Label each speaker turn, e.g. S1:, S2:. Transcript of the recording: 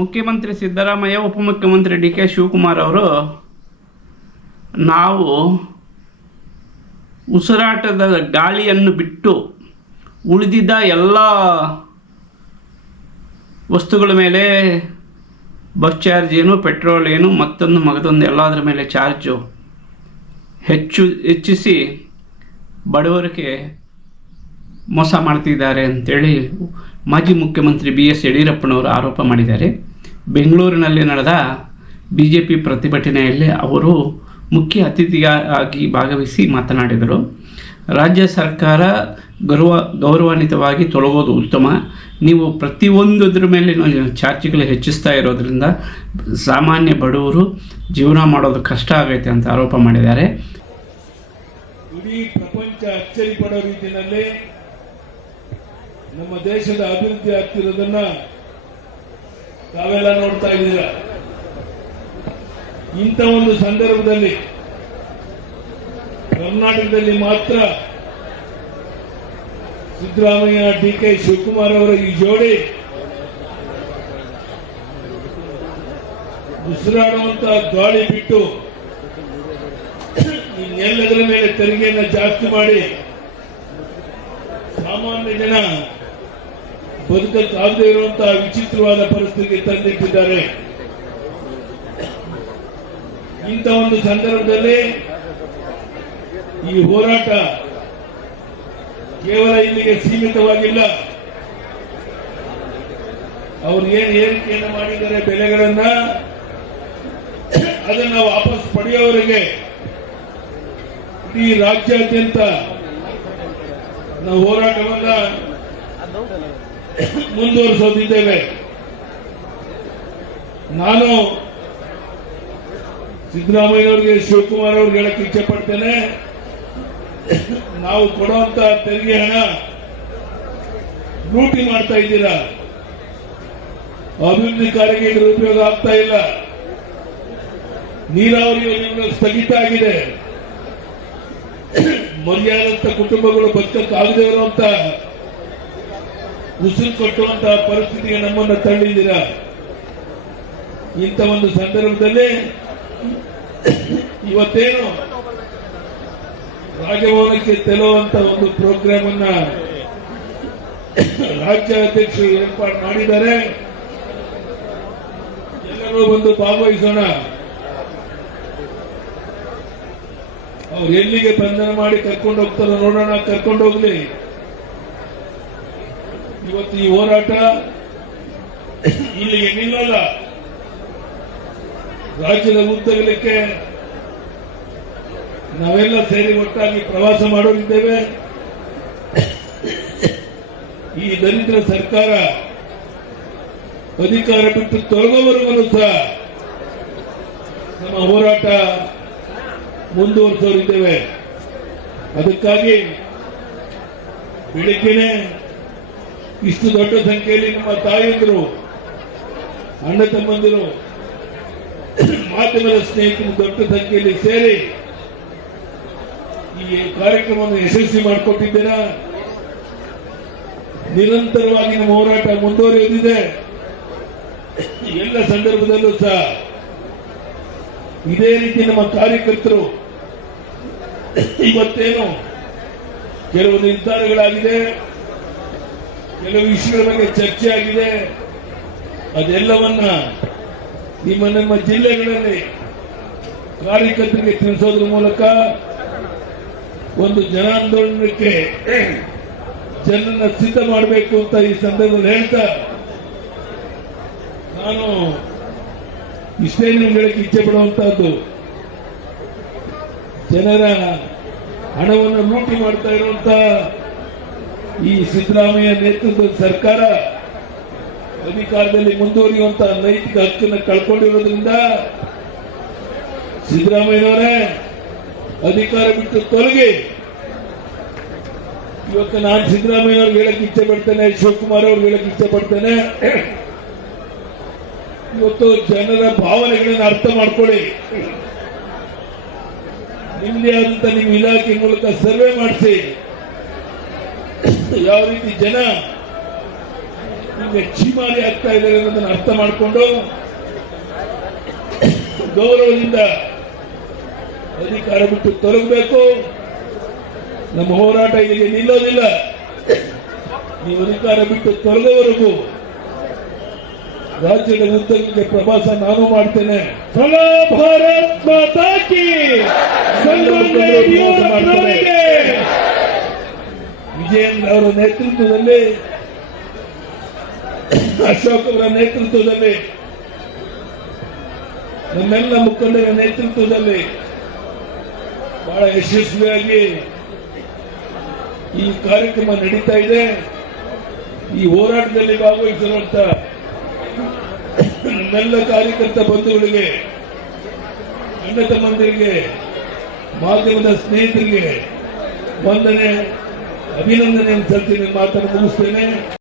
S1: ಮುಖ್ಯಮಂತ್ರಿ ಸಿದ್ದರಾಮಯ್ಯ, ಉಪಮುಖ್ಯಮಂತ್ರಿ D K Shivakumar ಅವರು ನಾವು ಉಸಿರಾಟದ ಗಾಳಿಯನ್ನು ಬಿಟ್ಟು ಉಳಿದಿದ್ದ ಎಲ್ಲ ವಸ್ತುಗಳ ಮೇಲೆ ಬಸ್ ಚಾರ್ಜ್ ಏನು, ಪೆಟ್ರೋಲ್ ಏನು, ಮತ್ತೊಂದು ಮಗದೊಂದು ಎಲ್ಲದರ ಮೇಲೆ ಚಾರ್ಜು ಹೆಚ್ಚು, ಹೆಚ್ಚಿಸಿ ಬಡವರಿಗೆ ಮೋಸ ಮಾಡ್ತಿದ್ದಾರೆ ಅಂತೇಳಿ ಮಾಜಿ ಮುಖ್ಯಮಂತ್ರಿ ಬಿ ಎಸ್ ಯಡಿಯೂರಪ್ಪನವರು ಆರೋಪ ಮಾಡಿದ್ದಾರೆ. ಬೆಂಗಳೂರಿನಲ್ಲಿ ನಡೆದ ಬಿ ಜೆ ಪಿ ಪ್ರತಿಭಟನೆಯಲ್ಲಿ ಅವರು ಮುಖ್ಯ ಅತಿಥಿಯಾಗಿ ಭಾಗವಹಿಸಿ ಮಾತನಾಡಿದರು. ರಾಜ್ಯ ಸರ್ಕಾರ ಗೌರವ, ಗೌರವಾನ್ವಿತವಾಗಿ ತೊಲಗೋದು ಉತ್ತಮ. ನೀವು ಪ್ರತಿಯೊಂದದ್ರ ಮೇಲೆ ಚಾರ್ಜ್ಗಳು ಹೆಚ್ಚಿಸ್ತಾ ಇರೋದ್ರಿಂದ ಸಾಮಾನ್ಯ ಬಡವರು ಜೀವನ ಮಾಡೋದು ಕಷ್ಟ ಆಗೈತೆ ಅಂತ ಆರೋಪ ಮಾಡಿದ್ದಾರೆ.
S2: ಇಡೀ ಪ್ರಪಂಚ ಅಚ್ಚರಿ ಪಡೋ ರೀತಿಯಲ್ಲಿ ನಮ್ಮ ದೇಶದ ಅಭಿವೃದ್ಧಿ ಆಗ್ತಿರೋದನ್ನ ತಾವೆಲ್ಲ ನೋಡ್ತಾ ಇದ್ದೀರಾ? ಇಂಥ ಒಂದು ಸಂದರ್ಭದಲ್ಲಿ ಕರ್ನಾಟಕದಲ್ಲಿ ಮಾತ್ರ ಸಿದ್ದರಾಮಯ್ಯ ಡಿ ಕೆ ಶಿವಕುಮಾರ್ ಅವರ ಈ ಜೋಡಿ ಉಸಿರಾಡುವಂತ ಗಾಳಿ ಬಿಟ್ಟು ಇನ್ನೆಲ್ಲದರ ಮೇಲೆ ತೆರಿಗೆಯನ್ನು ಜಾಸ್ತಿ ಮಾಡಿ ಸಾಮಾನ್ಯ ಜನ ಬದುಕಕ್ಕಾಗದೇ ಇರುವಂತಹ ವಿಚಿತ್ರವಾದ ಪರಿಸ್ಥಿತಿಗೆ ತಂದಿಟ್ಟಿದ್ದಾರೆ. ಇಂಥ ಒಂದು ಸಂದರ್ಭದಲ್ಲಿ ಈ ಹೋರಾಟ ಕೇವಲ ಇಲ್ಲಿಗೆ ಸೀಮಿತವಾಗಿಲ್ಲ. ಅವ್ರು ಏನ್ ಏರಿಕೆಯನ್ನು ಮಾಡಿದ್ದಾರೆ ಬೆಲೆಗಳನ್ನ, ಅದನ್ನ ವಾಪಸ್ ಪಡೆಯೋವರೆಗೆ ಇಡೀ ರಾಜ್ಯಾದ್ಯಂತ ನಾವು ಹೋರಾಟವನ್ನ ಮುಂದುವರಿಸೋದಿದ್ದೇವೆ. ನಾನು ಸಿದ್ದರಾಮಯ್ಯವರಿಗೆ ಶಿವಕುಮಾರ್ ಅವ್ರಿಗೆ ಹೇಳಕ್ಕೆ ಇಚ್ಛೆ ಪಡ್ತೇನೆ. ನಾವು ಕೊಡುವಂತ ತೆರಿಗೆ ಹಣ ಲೂಟಿ ಮಾಡ್ತಾ ಇದ್ದೀರಾ? ಅಭಿವೃದ್ಧಿ ಕಾರ್ಯಕ್ಕೆ ಇದರ ಉಪಯೋಗ ಆಗ್ತಾ ಇಲ್ಲ. ನೀರಾವರಿ ಯೋಜನೆಗಳು ಸ್ಥಗಿತ ಆಗಿದೆ. ಮರ್ಯಾದಂತ ಕುಟುಂಬಗಳು ಬದುಕಕ್ಕಾಗದೇ ಇರುವಂತ ಉಸಿರು ಕಟ್ಟುವಂತಹ ಪರಿಸ್ಥಿತಿಗೆ ನಮ್ಮನ್ನು ತಳ್ಳಿದ್ದೀರಾ. ಇಂಥ ಒಂದು ಸಂದರ್ಭದಲ್ಲಿ ಇವತ್ತೇನು ರಾಜಭವನಕ್ಕೆ ತೆಲುವಂತ ಒಂದು ಪ್ರೋಗ್ರಾಮ್ ಅನ್ನ ರಾಜ್ಯ ಅಧ್ಯಕ್ಷರು ಏರ್ಪಾಡು ಮಾಡಿದ್ದಾರೆ. ಎಲ್ಲರೂ ಬಂದು ಭಾಗವಹಿಸೋಣ. ಅವ್ರು ಎಲ್ಲಿಗೆ ಬಂಧನ ಮಾಡಿ ಕರ್ಕೊಂಡು ಹೋಗ್ತಾರೋ ನೋಡೋಣ, ಕರ್ಕೊಂಡು ಹೋಗ್ಲಿ. ಇವತ್ತು ಈ ಹೋರಾಟ ಇಲ್ಲಿ ನಿಲ್ಲಲ್ಲ ರಾಜ್ಯದ ಉದ್ದಗಲಕ್ಕೆ ನಾವೆಲ್ಲ ಸೇರಿ ಒಟ್ಟಾಗಿ ಪ್ರವಾಸ ಮಾಡೋರಿದ್ದೇವೆ. ಈ ದರಿದ್ರ ಸರ್ಕಾರ ಅಧಿಕಾರ ಬಿಟ್ಟು ತೊಲಗೋವರೆಗೂ ಸಹ ನಮ್ಮ ಹೋರಾಟ ಮುಂದುವರಿಸೋರಿದ್ದೇವೆ. ಅದಕ್ಕಾಗಿ ಬೆಳಿಗ್ಗೆನೆ ಇಷ್ಟು ದೊಡ್ಡ ಸಂಖ್ಯೆಯಲ್ಲಿ ನಮ್ಮ ತಾಯಂದಿರು, ಅಣ್ಣ ತಮ್ಮಂದಿರು, ಮಾಧ್ಯಮದ ಸ್ನೇಹಿತರು ದೊಡ್ಡ ಸಂಖ್ಯೆಯಲ್ಲಿ ಸೇರಿ ಈ ಕಾರ್ಯಕ್ರಮವನ್ನು ಯಶಸ್ವಿ ಮಾಡಿಕೊಟ್ಟಿದ್ದೀರಾ? ನಿರಂತರವಾಗಿ ನಮ್ಮ ಹೋರಾಟ ಮುಂದುವರಿಯುತ್ತಿದೆ ಎಲ್ಲ ಸಂದರ್ಭದಲ್ಲೂ ಸಹ ಇದೇ ರೀತಿ ನಮ್ಮ ಕಾರ್ಯಕರ್ತರು ಇವತ್ತೇನು ಕೆಲವು ನಿರ್ಧಾರಗಳಾಗಿದೆ. ಕೆಲವು ವಿಷಯಗಳ ಚರ್ಚೆ ಆಗಿದೆ. ಅದೆಲ್ಲವನ್ನ ನಿಮ್ಮ ನಮ್ಮ ಜಿಲ್ಲೆಗಳಲ್ಲಿ ಕಾರ್ಯಕರ್ತರಿಗೆ ತಿಳಿಸೋದ್ರ ಮೂಲಕ ಒಂದು ಜನಾಂದೋಲನಕ್ಕೆ ಜನರನ್ನ ಸಿದ್ಧ ಮಾಡಬೇಕು ಅಂತ ಈ ಸಂದರ್ಭದಲ್ಲಿ ಹೇಳ್ತಾ ನಾನು ಇಷ್ಟೇ ಹೇಳಕ್ಕೆ ಇಚ್ಛೆ ಪಡುವಂತಹದ್ದು. ಜನರ ಹಣವನ್ನು ಲೂಟಿ ಮಾಡ್ತಾ ಇರುವಂತ ಈ ಸಿದ್ದರಾಮಯ್ಯ ನೇತೃತ್ವದ ಸರ್ಕಾರ ಅಧಿಕಾರದಲ್ಲಿ ಮುಂದುವರಿಯುವಂತಹ ನೈತಿಕ ಹಕ್ಕನ್ನು ಕಳ್ಕೊಂಡಿರೋದ್ರಿಂದ ಸಿದ್ದರಾಮಯ್ಯನವರೇ ಅಧಿಕಾರ ಬಿಟ್ಟು ತೊಲಗಿ. ಇವತ್ತು ನಾನು ಸಿದ್ದರಾಮಯ್ಯವ್ರಿಗೆ ಹೇಳಕ್ ಇಚ್ಛೆ ಪಡ್ತೇನೆ, ಶಿವಕುಮಾರ್ ಅವ್ರಿಗೆ ಹೇಳಕ್ ಇಚ್ಛೆ ಪಡ್ತೇನೆ. ಇವತ್ತು ಜನರ ಭಾವನೆಗಳನ್ನು ಅರ್ಥ ಮಾಡ್ಕೊಳ್ಳಿ. ನಿಮ್ಮದೇ ಆದಂತ ನಿಮ್ಮ ಇಲಾಖೆ ಮೂಲಕ ಸರ್ವೆ ಮಾಡಿಸಿ. ಯಾವ ರೀತಿ ಜನ ನಮಗೆ ಚೀಮಾರಿ ಆಗ್ತಾ ಇದ್ದಾರೆ ಅನ್ನೋದನ್ನು ಅರ್ಥ ಮಾಡಿಕೊಂಡು ಗೌರವದಿಂದ ಅಧಿಕಾರ ಬಿಟ್ಟು ತೊಲಗಬೇಕು. ನಮ್ಮ ಹೋರಾಟ ಇಲ್ಲಿಗೆ ನಿಲ್ಲೋದಿಲ್ಲ. ನೀವು ಅಧಿಕಾರ ಬಿಟ್ಟು ತೊಲಗೋವರೆಗೂ ರಾಜ್ಯದ ಉದ್ದಕ್ಕೆ ಪ್ರವಾಸ ನಾನು ಮಾಡ್ತೇನೆ.
S3: ಫಲ ಭಾರತ್ ಮಾತಾ ಕಿ!
S2: ವಿಜಯೇಂದ್ರ ಅವರ ನೇತೃತ್ವದಲ್ಲಿ, ಅಶೋಕ್ ಅವರ ನೇತೃತ್ವದಲ್ಲಿ, ನಮ್ಮೆಲ್ಲ ಮುಖಂಡರ ನೇತೃತ್ವದಲ್ಲಿ ಬಹಳ ಯಶಸ್ವಿಯಾಗಿ ಈ ಕಾರ್ಯಕ್ರಮ ನಡೀತಾ ಇದೆ. ಈ ಹೋರಾಟದಲ್ಲಿ ಭಾಗವಹಿಸಿರುವಂತ ನಮ್ಮೆಲ್ಲ ಕಾರ್ಯಕರ್ತ ಬಂಧುಗಳಿಗೆ ಅಣ್ಣ ತಮ್ಮಂದಿರಿಗೆ ಮಾಧ್ಯಮದ ಸ್ನೇಹಿತರಿಗೆ, ವಂದನೆ. ಅಭಿನಂದನೆ ನನ್ನ ಮಾತನ್ನು ಮುಗಿಸ್ತೇನೆ.